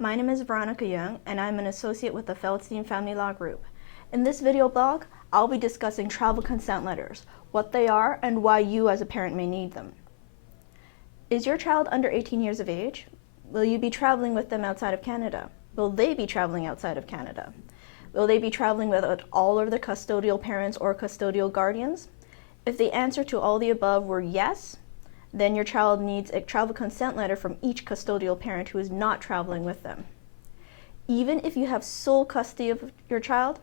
My name is Veronica Young, and I'm an associate with the Feldstein Family Law Group. In this video blog, I'll be discussing travel consent letters, what they are, and why you as a parent may need them. Is your child under 18 years of age? Will you be traveling with them outside of Canada? Will they be traveling outside of Canada? Will they be traveling without all of their custodial parents or custodial guardians? If the answer to all the above were yes, then your child needs a travel consent letter from each custodial parent who is not traveling with them. Even if you have sole custody of your child,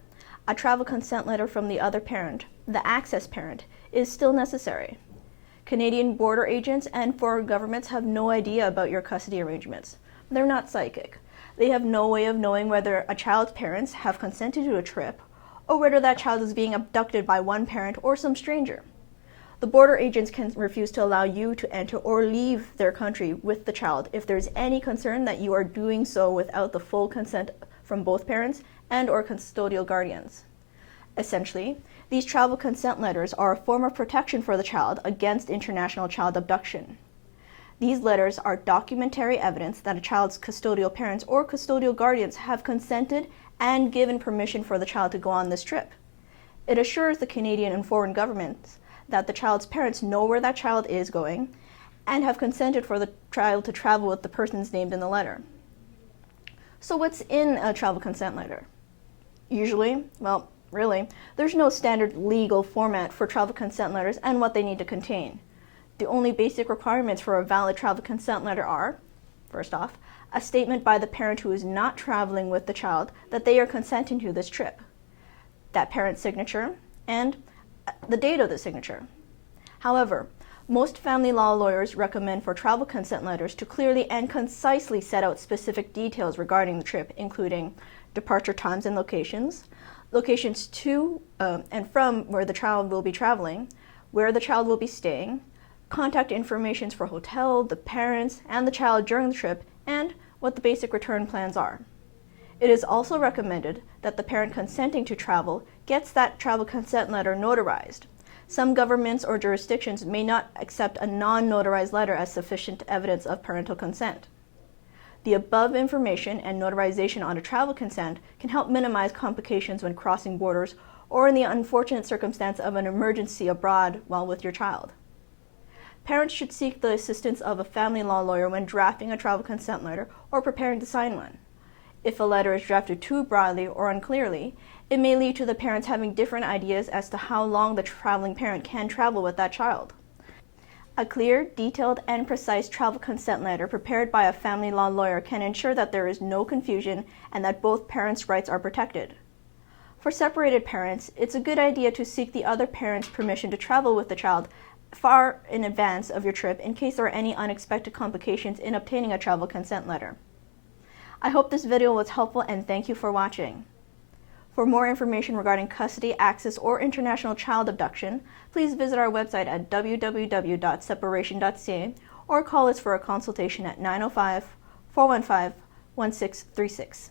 a travel consent letter from the other parent, the access parent, is still necessary. Canadian border agents and foreign governments have no idea about your custody arrangements. They're not psychic. They have no way of knowing whether a child's parents have consented to a trip or whether that child is being abducted by one parent or some stranger. The border agents can refuse to allow you to enter or leave their country with the child if there's any concern that you are doing so without the full consent from both parents and or custodial guardians. Essentially, these travel consent letters are a form of protection for the child against international child abduction. These letters are documentary evidence that a child's custodial parents or custodial guardians have consented and given permission for the child to go on this trip. It assures the Canadian and foreign governments that the child's parents know where that child is going and have consented for the child to travel with the persons named in the letter. So what's in a travel consent letter? Usually, well, really, there's no standard legal format for travel consent letters and what they need to contain. The only basic requirements for a valid travel consent letter are, first off, a statement by the parent who is not traveling with the child that they are consenting to this trip, that parent's signature, and the date of the signature. However, most family law lawyers recommend for travel consent letters to clearly and concisely set out specific details regarding the trip, including departure times and locations, locations to and from where the child will be traveling, where the child will be staying, contact information for hotel, the parents, and the child during the trip, and what the basic return plans are. It is also recommended that the parent consenting to travel gets that travel consent letter notarized. Some governments or jurisdictions may not accept a non-notarized letter as sufficient evidence of parental consent. The above information and notarization on a travel consent can help minimize complications when crossing borders or in the unfortunate circumstance of an emergency abroad while with your child. Parents should seek the assistance of a family law lawyer when drafting a travel consent letter or preparing to sign one. If a letter is drafted too broadly or unclearly, it may lead to the parents having different ideas as to how long the traveling parent can travel with that child. A clear, detailed, and precise travel consent letter prepared by a family law lawyer can ensure that there is no confusion and that both parents' rights are protected. For separated parents, it's a good idea to seek the other parent's permission to travel with the child far in advance of your trip in case there are any unexpected complications in obtaining a travel consent letter. I hope this video was helpful and thank you for watching. For more information regarding custody, access, or international child abduction, please visit our website at www.separation.ca or call us for a consultation at 905-415-1636.